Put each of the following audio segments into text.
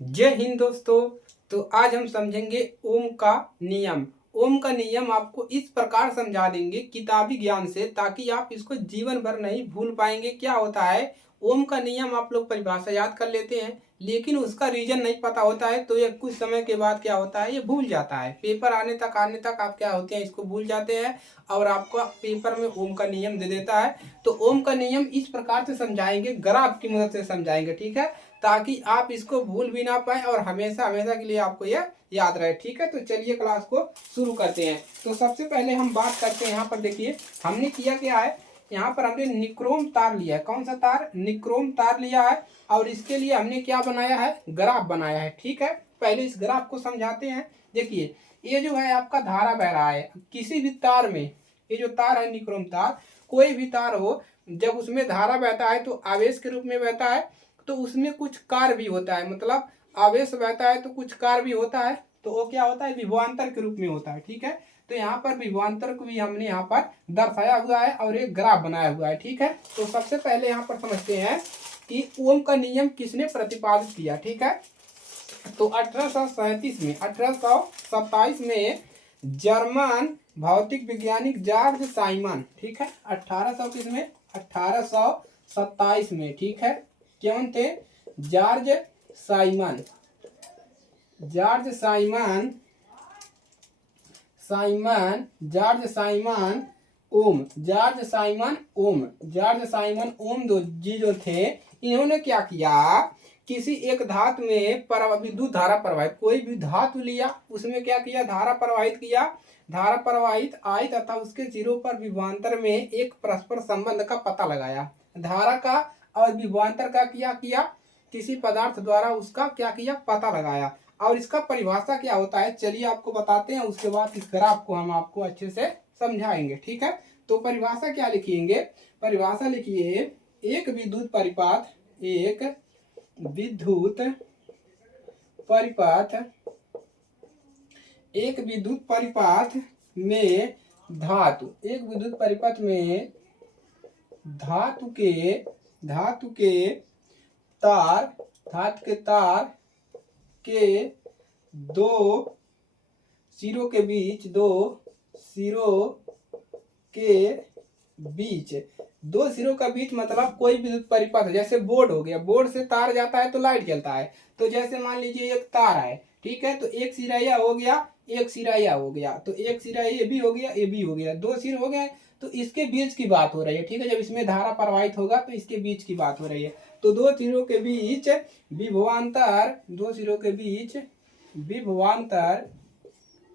जय हिंद दोस्तों। तो आज हम समझेंगे ओम का नियम। ओम का नियम आपको इस प्रकार समझा देंगे किताबी ज्ञान से, ताकि आप इसको जीवन भर नहीं भूल पाएंगे। क्या होता है ओम का नियम? आप लोग परिभाषा याद कर लेते हैं, लेकिन उसका रीजन नहीं पता होता है, तो ये कुछ समय के बाद क्या होता है, ये भूल जाता है। पेपर आने तक आप क्या होते हैं, इसको भूल जाते हैं और आपको पेपर में ओम का नियम दे देता है। तो ओम का नियम इस प्रकार से समझाएंगे, ग्राफ की मदद से समझाएंगे, ठीक है, ताकि आप इसको भूल भी ना पाए और हमेशा हमेशा के लिए आपको यह याद रहे। ठीक है, तो चलिए क्लास को शुरू करते हैं। तो सबसे पहले हम बात करते हैं, यहाँ पर देखिए हमने किया क्या है। यहाँ पर हमने निक्रोम तार लिया है। कौन सा तार? निक्रोम तार लिया है। और इसके लिए हमने क्या बनाया है? ग्राफ बनाया है। ठीक है, पहले इस ग्राफ को समझाते हैं। देखिए ये जो है आपका धारा बह रहा है किसी भी तार में। ये जो तार है निक्रोम तार, कोई भी तार हो, जब उसमें धारा बहता है तो आवेश के रूप में बहता है, तो उसमें कुछ कार्य भी होता है। मतलब आवेश बहता है तो कुछ कार्य भी होता है, तो वो क्या होता है? विभवांतर के रूप में होता है। ठीक है, तो यहाँ पर विभवांतर को भी हमने यहाँ पर दर्शाया हुआ है और एक ग्राफ बनाया हुआ है। ठीक है, तो सबसे पहले यहाँ पर समझते हैं कि ओम का नियम किसने प्रतिपादित किया। ठीक है, तो 1827 में जर्मन भौतिक वैज्ञानिक जॉर्ज साइमन, ठीक है, 1800 किसमें? 1827 में। ठीक है, कौन थे? George Simon. George Simon Simon George Simon Om. George Simon Om. George Simon Om दो जी जो थे, इन्होंने क्या किया, किसी एक धातु में विद्युत धारा प्रवाहित, कोई भी धातु लिया, उसमें क्या किया? धारा प्रवाहित किया। धारा प्रवाहित आई तथा उसके सिरों पर विभवांतर में एक परस्पर संबंध का पता लगाया। धारा का और विभवांतर का क्या किया? किसी पदार्थ द्वारा उसका क्या किया? पता लगाया। और इसका परिभाषा क्या होता है, चलिए आपको बताते हैं, उसके बाद इस ग्राफ को हम आपको अच्छे से समझाएंगे। ठीक है, तो परिभाषा क्या लिखेंगे? परिभाषा लिखिए, एक विद्युत परिपथ, एक विद्युत परिपथ, एक विद्युत परिपथ में धातु, एक विद्युत परिपथ में धातु के तार, धातु के तार के दो सिरों के बीच, दो सिरों के बीच, दो सिरों का बीच मतलब कोई विद्युत परिपथ, जैसे बोर्ड हो गया, बोर्ड से तार जाता है तो लाइट जलता है। तो जैसे मान लीजिए एक तार है, ठीक है, तो एक सिरा यह हो गया, एक सिरा यह हो गया, तो एक सिरा ये भी हो गया, ये भी हो गया, दो सिर हो गए, तो इसके बीच की बात हो रही है। ठीक है, जब इसमें धारा प्रवाहित होगा तो इसके बीच की बात हो रही है। तो दो सिरों के बीच विभवांतर, दो सिरों के बीच विभवांतर,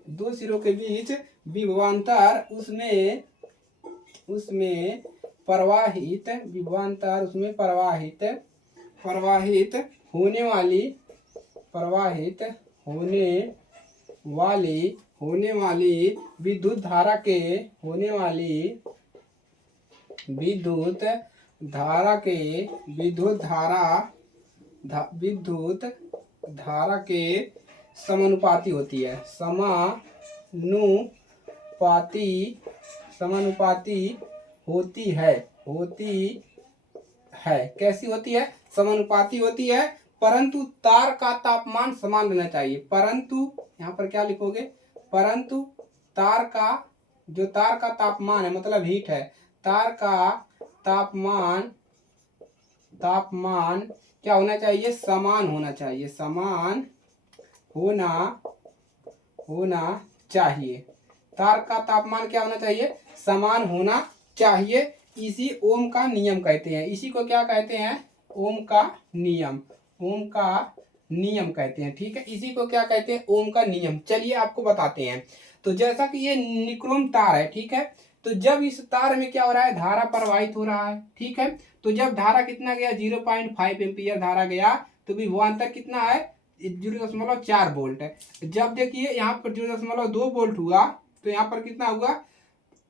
दो सिरों के बीच विभवांतर, उसमें प्रवाहित विभवांतर, उसमें प्रवाहित होने वाली विद्युत धारा के, विद्युत धारा के समानुपाती होती है। समानुपाती होती है। कैसी होती है? समानुपाती होती है, परंतु तार का तापमान समान रहना चाहिए। परंतु यहाँ पर क्या लिखोगे? परंतु तार का तापमान है, मतलब हीट है, तार का तापमान क्या होना चाहिए? समान होना चाहिए। समान होना चाहिए। तार का तापमान क्या होना चाहिए? समान होना चाहिए। इसी ओम का नियम कहते हैं। इसी को क्या कहते हैं? ओम का नियम। ओम का नियम कहते हैं। ठीक है, इसी को क्या कहते हैं? ओम का नियम। चलिए आपको बताते हैं। तो जैसा कि ये निक्रोम तार है, ठीक है, तो जब इस तार में क्या हो रहा है? धारा प्रवाहित हो रहा है। ठीक है, तो जब धारा कितना गया? 0.5 एम्पियर धारा गया, तो विभवांतर कितना है? 0.4 वोल्ट है। जब देखिए यहाँ पर 0.2 वोल्ट हुआ, तो यहाँ पर कितना हुआ?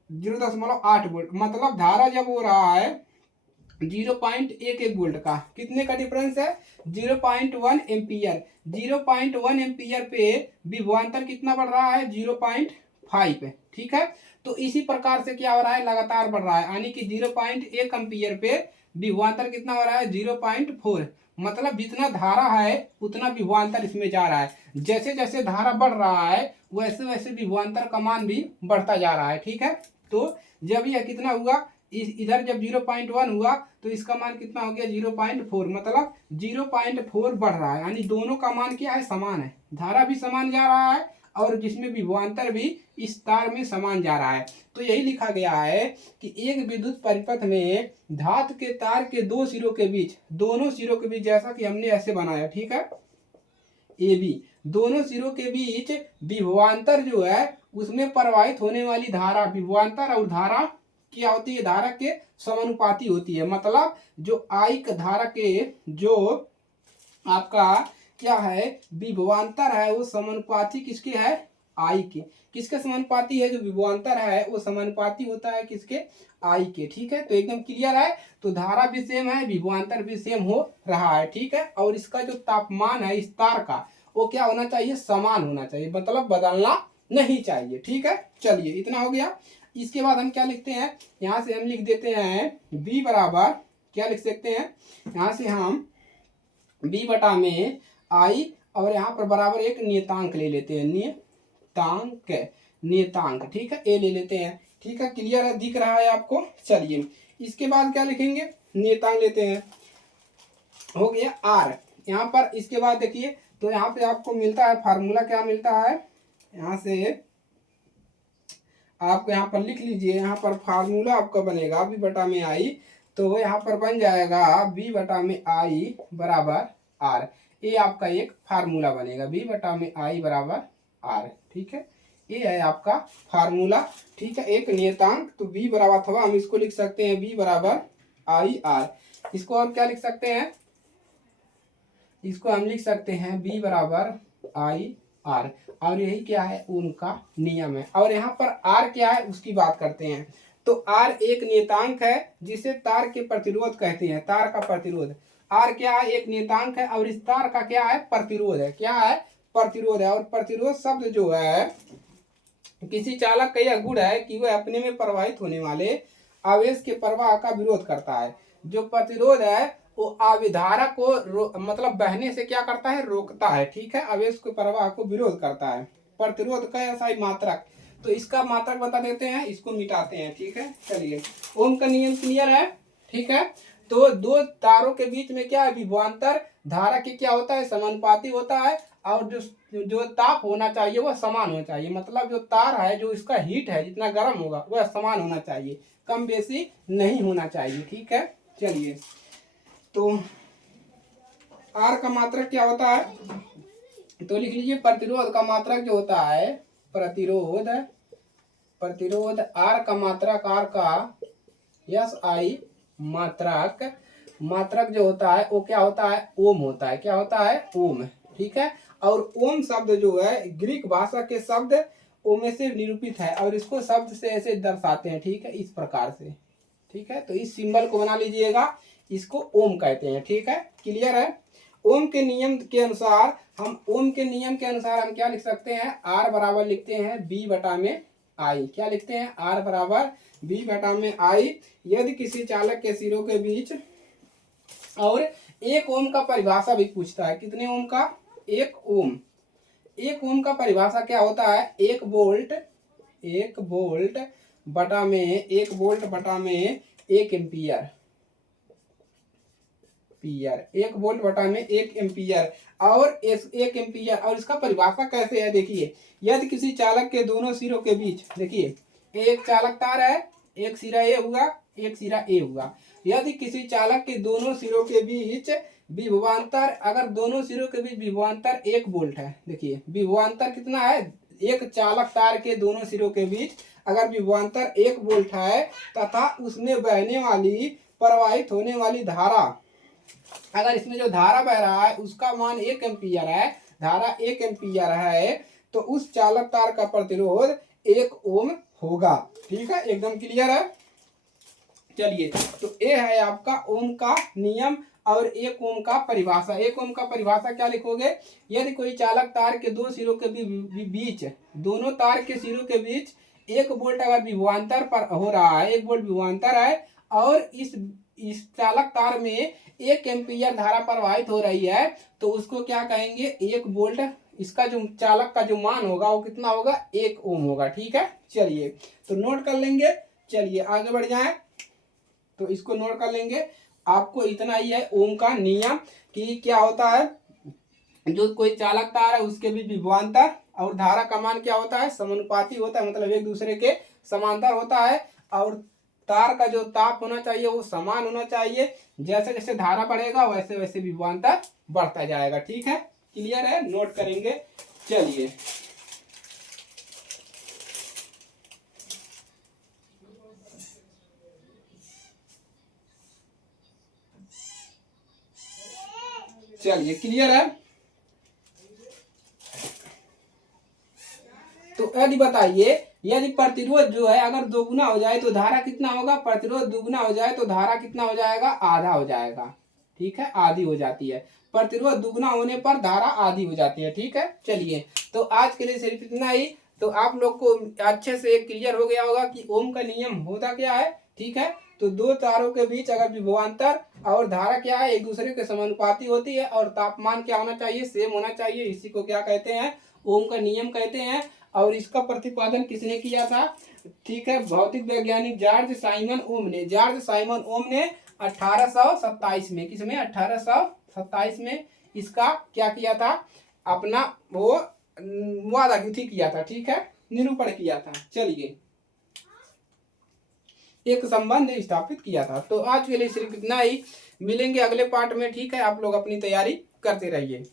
0.8 वोल्ट। मतलब धारा जब हो रहा है 0.11 वोल्ट का, कितने का डिफरेंस है? 0.1 एम्पियर। 0.1 एम्पियर पे विभवांतर कितना बढ़ रहा है? 0.5। ठीक है, तो इसी प्रकार से क्या हो रहा है, लगातार बढ़ रहा है, यानी कि 0.1 एम्पियर पे विभवांतर कितना हो रहा है, 0.4। मतलब जितना धारा है उतना विभवांतर इसमें जा रहा है। जैसे जैसे धारा बढ़ रहा है वैसे वैसे विभवांतर का मान भी बढ़ता जा रहा है। ठीक है, तो जब यह कितना हुआ, इधर जब 0.1 हुआ तो इसका मान कितना हो गया, 0.4। मतलब 0.4 बढ़ रहा है, यानी दोनों का मान क्या है, समान है। धारा भी समान जा रहा है और जिसमें विभवांतर भी इस तार में समान जा रहा है। तो यही लिखा गया है कि एक विद्युत परिपथ में धातु के तार के दो सिरों के बीच, दोनों सिरों के बीच, जैसा कि हमने ऐसे बनाया, ठीक है, ए बी, दोनों सिरों के बीच विभवांतर जो है उसमें प्रवाहित होने वाली धारा, विभवांतर और धारा क्या होती है, धारा के समानुपाती होती है। मतलब जो आई धारा के जो आपका क्या है, विभवांतर है वो समानुपाती किसके है, आई के। किसके समानुपाती है, जो विभवांतर है वो समानुपाती होता है किसके, आई के। ठीक है, तो एकदम क्लियर है। तो धारा भी सेम है, विभवांतर भी सेम हो रहा है। ठीक है, और इसका जो तापमान है इस तार का वो क्या होना चाहिए, समान होना चाहिए, मतलब बदलना नहीं चाहिए। ठीक है, चलिए इतना हो गया। इसके बाद हम क्या लिखते हैं, यहाँ से हम लिख देते हैं b बराबर, क्या लिख सकते हैं, यहाँ से हम b बटा में आई, और यहाँ पर बराबर एक नियतांक ले लेते हैं, नियतांक। ठीक है, ए ले लेते हैं। ठीक है, क्लियर है, दिख रहा है आपको। चलिए इसके बाद क्या लिखेंगे, नियतांक लेते हैं, हो गया आर। यहाँ पर इसके बाद देखिए, तो यहाँ पे आपको मिलता है फार्मूला, क्या मिलता है, यहाँ से आपको यहाँ पर लिख लीजिए, यहाँ पर फार्मूला आपका बनेगा b बटा में आई, तो यहाँ पर बन जाएगा b बटा में आई बराबर आर। ये आपका एक फार्मूला बनेगा, b बटा में आई बराबर आर। ठीक है, ये है आपका फार्मूला। ठीक है, एक नियतांक, तो b बराबर, अथवा हम इसको लिख सकते हैं b बराबर आई आर। इसको और क्या लिख सकते हैं, इसको हम लिख सकते हैं b बराबर आई आर, और यही क्या है, ओम का नियम है। और यहाँ पर आर क्या है उसकी बात करते हैं। तो आर एक नियतांक है जिसे तार के प्रतिरोध कहते हैं, तार का प्रतिरोध। आर क्या है, एक नियतांक है, और इस तार का क्या है, प्रतिरोध है। क्या है, प्रतिरोध है। और प्रतिरोध शब्द जो है किसी चालक का यह गुण है कि वह अपने में प्रवाहित होने वाले आवेश के प्रवाह का विरोध करता है। जो प्रतिरोध है वो आविधारा को मतलब बहने से क्या करता है, रोकता है। ठीक है, आवेश के प्रवाह को विरोध करता है। प्रतिरोध का ऐसा ही मात्रक, तो इसका मात्रक बता देते हैं, इसको मिटाते हैं। ठीक है, चलिए ओम का नियम क्लियर है। ठीक है, तो दो तारों के बीच में क्या है, विभवांतर धारा की क्या होता है, समानुपाती होता है, और जो ताप होना चाहिए वह समान होना चाहिए। मतलब जो तार है, जो इसका हीट है, जितना गर्म होगा वह समान होना चाहिए, कम बेसी नहीं होना चाहिए। ठीक है, चलिए तो आर का मात्रक क्या होता है, तो लिख लीजिए, प्रतिरोध का मात्रक जो होता है, प्रतिरोध आर का मात्रक, आर का यस आई मात्रक जो होता है वो क्या होता है, ओम होता है। क्या होता है, ओम। ठीक है, और ओम शब्द जो है ग्रीक भाषा के शब्द ओम से निरूपित है, और इसको शब्द से ऐसे दर्शाते हैं। ठीक है, इस प्रकार से। ठीक है, तो इस सिंबल को बना लीजिएगा, इसको ओम कहते हैं। ठीक है, क्लियर है। ओम के नियम के अनुसार हम क्या लिख सकते हैं, आर बराबर लिखते हैं b बटा में आई। क्या लिखते हैं, आर बराबर b बटा में आई। यदि किसी चालक के सिरों के बीच, और एक ओम का परिभाषा भी पूछता है, कितने ओम का, एक ओम। एक ओम का परिभाषा क्या होता है, एक वोल्ट बटा में 1 एम्पियर, 1 वोल्ट बटा में 1 एम्पियर, और 1 एम्पियर। और इसका परिभाषा कैसे है, देखिए, यदि किसी चालक के दोनों सिरों के बीच, देखिए एक चालक तार है, एक सिरा ए हुआ, एक सिरा ए हुआ। यदि किसी चालक के दोनों सिरों के बीच विभवांतर, अगर दोनों सिरों के बीच विभवांतर 1 वोल्ट है, देखिए विभवांतर कितना है, एक चालक तार के दोनों सिरों के बीच अगर विभवांतर 1 वोल्ट है, तथा उसमें बहने वाली, प्रवाहित होने वाली धारा, अगर इसमें जो धारा बह रहा है उसका मान 1 एम्पियर है, धारा 1 एम्पियर है, तो उस चालक तार का प्रतिरोध 1 ओम होगा। ठीक है, एकदम क्लियर है। चलिए, तो ये है आपका ओम का नियम और 1 ओम का परिभाषा। 1 ओम का परिभाषा क्या लिखोगे, यदि कोई चालक तार के दो सिरों के बीच, दोनों तार के सिरों के बीच 1 वोल्ट अगर विभवांतर पर हो रहा है, 1 वोल्ट विभवांतर है और इस चालक तार में 1 एम्पीयर धारा प्रवाहित हो रही है, तो उसको क्या कहेंगे, 1 वोल्ट। इसका जो चालक का जो मान होगा वो कितना होगा, 1 ओम होगा। ठीक है, चलिए तो नोट कर लेंगे। चलिए आगे बढ़ जाएं, तो इसको नोट कर लेंगे। आपको इतना ही है ओम का नियम कि क्या होता है, जो कोई चालक तार है उसके भी विभवांतर और धारा का मान क्या होता है, समानुपाती होता है, मतलब एक दूसरे के समांतर होता है। और तार का जो ताप होना चाहिए वो समान होना चाहिए। जैसे जैसे धारा बढ़ेगा वैसे वैसे विभवांतर बढ़ता जाएगा। ठीक है, क्लियर है, नोट करेंगे। चलिए चलिए क्लियर है। तो यदि बताइए, यदि प्रतिरोध जो है अगर दोगुना हो जाए तो धारा कितना होगा, प्रतिरोध दुगुना हो जाए तो धारा कितना हो जाएगा, आधा हो जाएगा। ठीक है, आधी हो जाती है। प्रतिरोध दुगुना होने पर धारा आधी हो जाती है। ठीक है, चलिए तो आज के लिए सिर्फ इतना ही। तो आप लोग को अच्छे से क्लियर हो गया होगा कि ओम का नियम होता क्या है। ठीक है, तो दो तारों के बीच अगर विभवांतर और धारा क्या है, एक दूसरे के समानुपाती होती है और तापमान क्या होना चाहिए, सेम होना चाहिए, इसी को क्या कहते हैं, ओम का नियम कहते हैं। और इसका प्रतिपादन किसने किया था, ठीक है, भौतिक वैज्ञानिक जॉर्ज साइमन ओम ने। जॉर्ज साइमन ओम ने 1827 में, किसमें, 1827 में इसका क्या किया था, अपना वो वादा किया था। ठीक है, निरूपण किया था। चलिए, एक संबंध स्थापित किया था। तो आज के लिए सिर्फ इतना ही, मिलेंगे अगले पार्ट में। ठीक है, आप लोग अपनी तैयारी करते रहिए।